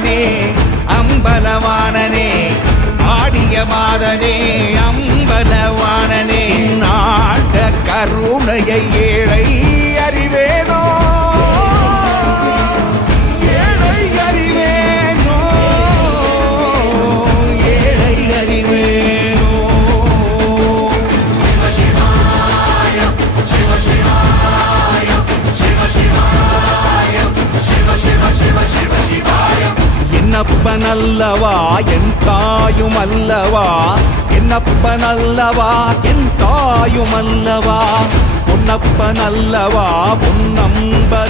மாதனே அம்பலவானனே ஆடிய மாதனே அம்பலவானனே நாட கருணையை ஏழை அறிவேனோ ஏழை அறிவேனோ ஏழை அறிவேனோ என்னப்பனல்லவா என் தாயும் அல்லவா என்னப்பனல்லவா என் தாயும் அல்லவா பொன்னப்பனல்லவா பொன்னம்பல